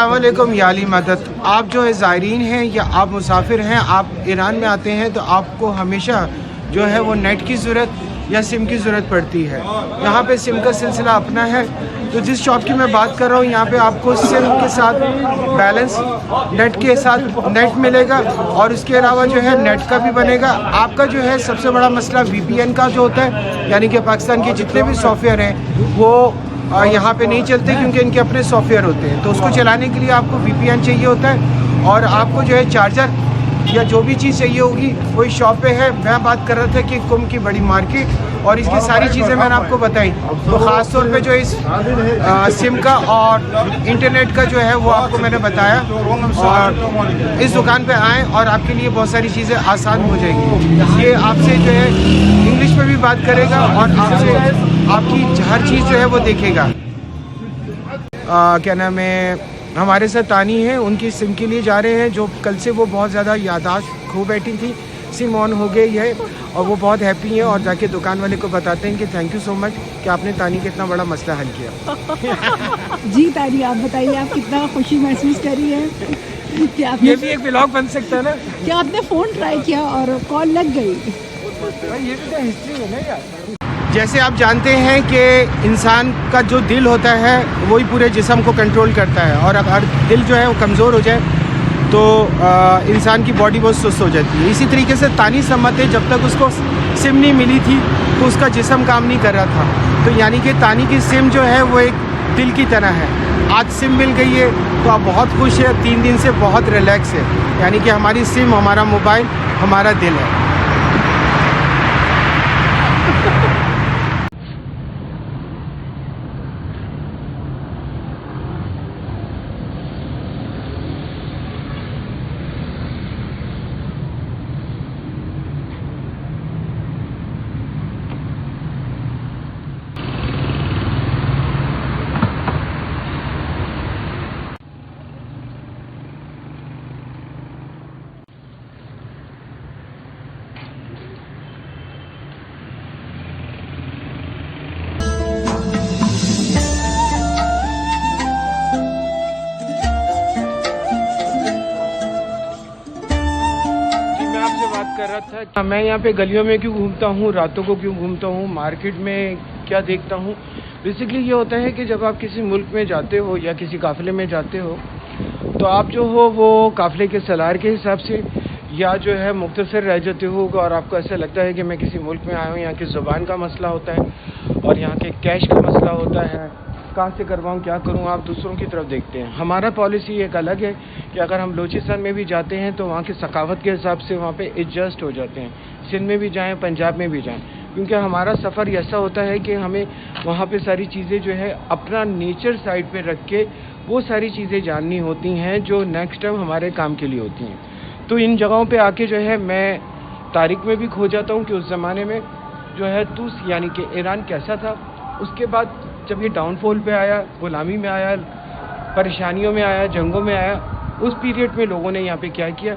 अस्सलाम वालेकुम या अली मदद। आप जो है ज़ायरीन हैं या आप मुसाफिर हैं, आप ईरान में आते हैं तो आपको हमेशा जो है वो नेट की ज़रूरत या सिम की ज़रूरत पड़ती है। यहाँ पे सिम का सिलसिला अपना है। तो जिस शॉप की मैं बात कर रहा हूँ यहाँ पे आपको सिम के साथ बैलेंस, नेट के साथ नेट मिलेगा और उसके अलावा जो है नेट का भी बनेगा। आपका जो है सबसे बड़ा मसला VPN का जो होता है, यानी कि पाकिस्तान के जितने भी सॉफ्टवेयर हैं वो यहाँ पे नहीं चलते क्योंकि इनके अपने सॉफ्टवेयर होते हैं। तो उसको चलाने के लिए आपको VPN चाहिए होता है और आपको जो है चार्जर या जो भी चीज़ चाहिए होगी वही शॉप पे है। मैं बात कर रहा था कि कुम की बड़ी मार्केट और इसकी सारी चीज़ें मैंने आपको बताई। तो ख़ास तौर पे जो इस सिम का और इंटरनेट का जो है वो आपको मैंने बताया और इस दुकान पे आएँ और आपके लिए बहुत सारी चीज़ें आसान हो जाएंगी। ये आपसे जो है इंग्लिश में भी बात करेगा और आपसे आपकी हर चीज़ जो है वो देखेगा। क्या नाम है, हमारे साथ तानी है, उनकी सिम के लिए जा रहे हैं। जो कल से वो बहुत ज़्यादा याददाश्त खो बैठी थी, सिम ऑन हो गई है और वो बहुत हैप्पी हैं और जाके दुकान वाले को बताते हैं कि थैंक यू सो मच कि आपने तानी का इतना बड़ा मसला हल किया। जी तानी, आप बताइए आप कितना खुशी महसूस कर रही हैं कि आपने ये भी एक व्लॉग बन सकता है ना। क्या आपने फ़ोन ट्राई किया और कॉल लग गई? ये भी तो हिस्ट्री है ना यार। जैसे आप जानते हैं कि इंसान का जो दिल होता है वही पूरे जिस्म को कंट्रोल करता है और अगर दिल जो है वो कमज़ोर हो जाए तो इंसान की बॉडी बहुत सुस्त हो जाती है। इसी तरीके से तानी सम्मत है, जब तक उसको सिम नहीं मिली थी तो उसका जिस्म काम नहीं कर रहा था। तो यानी कि तानी की सिम जो है वो एक दिल की तरह है। आज सिम मिल गई है तो आप बहुत खुश है, 3 दिन से बहुत रिलैक्स है। यानी कि हमारी सिम, हमारा मोबाइल, हमारा दिल है। कर रहा था मैं यहाँ पे गलियों में क्यों घूमता हूँ, रातों को क्यों घूमता हूँ, मार्केट में क्या देखता हूँ। बेसिकली ये होता है कि जब आप किसी मुल्क में जाते हो या किसी काफ़िले में जाते हो तो आप जो हो वो काफ़िले के सलार के हिसाब से या जो है मुख्तसर रह जाते हो और आपको ऐसा लगता है कि मैं किसी मुल्क में आया हूँ। यहाँ की ज़ुबान का मसला होता है और यहाँ के कैश का मसला होता है, कहाँ से करवाऊँ, क्या करूँ, आप दूसरों की तरफ देखते हैं। हमारा पॉलिसी एक अलग है कि अगर हम बलूचिस्तान में भी जाते हैं तो वहाँ की सकावत के हिसाब से वहाँ पे एडजस्ट हो जाते हैं। सिंध में भी जाएं, पंजाब में भी जाएं, क्योंकि हमारा सफ़र ऐसा होता है कि हमें वहाँ पे सारी चीज़ें जो है अपना नेचर साइड पे रख के वो सारी चीज़ें जाननी होती हैं जो नेक्स्ट टाइम हमारे काम के लिए होती हैं। तो इन जगहों पे आके जो है मैं तारीख में भी खो जाता हूँ कि उस ज़माने में जो है तूस यानी कि ईरान कैसा था। उसके बाद जब ये डाउनफॉल पे आया, गुलामी में आया, परेशानियों में आया, जंगों में आया, उस पीरियड में लोगों ने यहाँ पे क्या किया।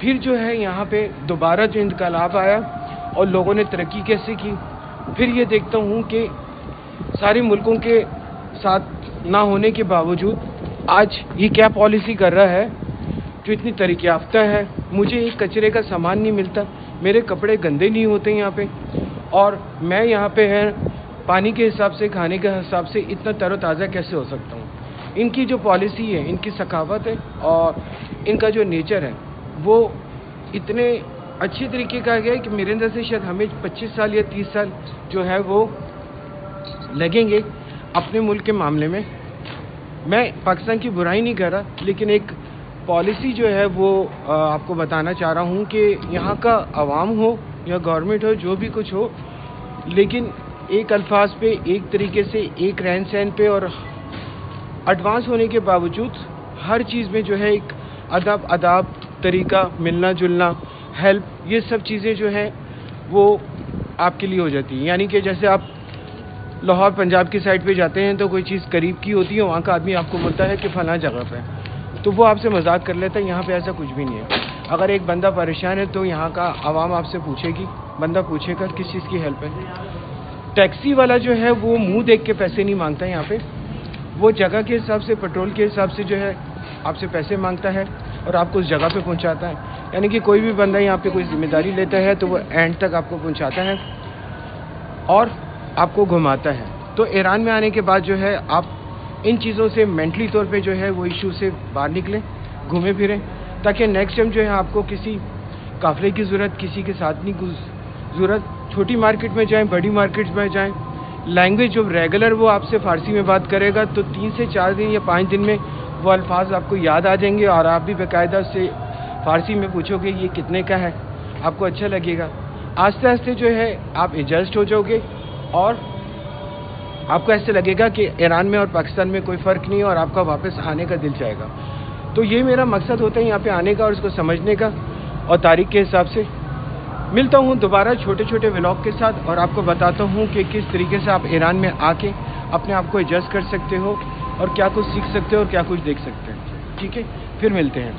फिर जो है यहाँ पे दोबारा जो इनकलाब आया और लोगों ने तरक्की कैसे की। फिर ये देखता हूँ कि सारे मुल्कों के साथ ना होने के बावजूद आज ये क्या पॉलिसी कर रहा है जो इतनी तरक्की याफ्ता है। मुझे एक कचरे का सामान नहीं मिलता, मेरे कपड़े गंदे नहीं होते यहाँ पे और मैं यहाँ पे है पानी के हिसाब से, खाने के हिसाब से इतना तरोताज़ा कैसे हो सकता हूँ। इनकी जो पॉलिसी है, इनकी सखावत है और इनका जो नेचर है वो इतने अच्छे तरीके का है कि मेरे अंदर से शायद हमें 25 साल या 30 साल जो है वो लगेंगे अपने मुल्क के मामले में। मैं पाकिस्तान की बुराई नहीं कर रहा, लेकिन एक पॉलिसी जो है वो आपको बताना चाह रहा हूँ कि यहाँ का अवाम हो या गवर्नमेंट हो, जो भी कुछ हो, लेकिन एक अल्फाज पे, एक तरीके से, एक रहन सहन पे और एडवांस होने के बावजूद हर चीज़ में जो है एक अदाब तरीका, मिलना जुलना, हेल्प, ये सब चीज़ें जो हैं वो आपके लिए हो जाती हैं। यानी कि जैसे आप लाहौर पंजाब की साइड पे जाते हैं तो कोई चीज़ करीब की होती है, वहाँ का आदमी आपको बोलता है कि फ़लाँ जगह पे, तो वो आपसे मजाक कर लेता है। यहाँ पे ऐसा कुछ भी नहीं है। अगर एक बंदा परेशान है तो यहाँ का आवाम आपसे पूछेगी, बंदा पूछेगा किस चीज़ की हेल्प है। टैक्सी वाला जो है वो मुंह देख के पैसे नहीं मांगता है यहाँ पे, वो जगह के हिसाब से, पेट्रोल के हिसाब से जो है आपसे पैसे मांगता है और आपको उस जगह पे पहुंचाता है। यानी कि कोई भी बंदा यहाँ पे कोई जिम्मेदारी लेता है तो वो एंड तक आपको पहुंचाता है और आपको घुमाता है। तो ईरान में आने के बाद जो है आप इन चीज़ों से मेंटली तौर पे जो है वो इशू से बाहर निकलें, घूमें फिरें, ताकि नेक्स्ट टाइम जो है आपको किसी काफ़िले की ज़रूरत, किसी के साथ नहीं ज़रूरत। छोटी मार्केट में जाएं, बड़ी मार्केट में जाएं, लैंग्वेज जो रेगुलर वो आपसे फ़ारसी में बात करेगा तो 3 से 4 दिन या 5 दिन में वो अल्फाज आपको याद आ जाएंगे और आप भी बाकायदा से फ़ारसी में पूछोगे ये कितने का है, आपको अच्छा लगेगा। आस्ते आस्ते जो है आप एडजस्ट हो जाओगे और आपको ऐसे लगेगा कि ईरान में और पाकिस्तान में कोई फ़र्क नहीं है और आपका वापस आने का दिल चाहेगा। तो ये मेरा मकसद होता है यहाँ पे आने का और इसको समझने का। और तारीख के हिसाब से मिलता हूँ दोबारा छोटे छोटे व्लॉग के साथ और आपको बताता हूँ कि किस तरीके से आप ईरान में आके अपने आप को एडजस्ट कर सकते हो और क्या कुछ सीख सकते हो और क्या कुछ देख सकते हैं। ठीक है, फिर मिलते हैं।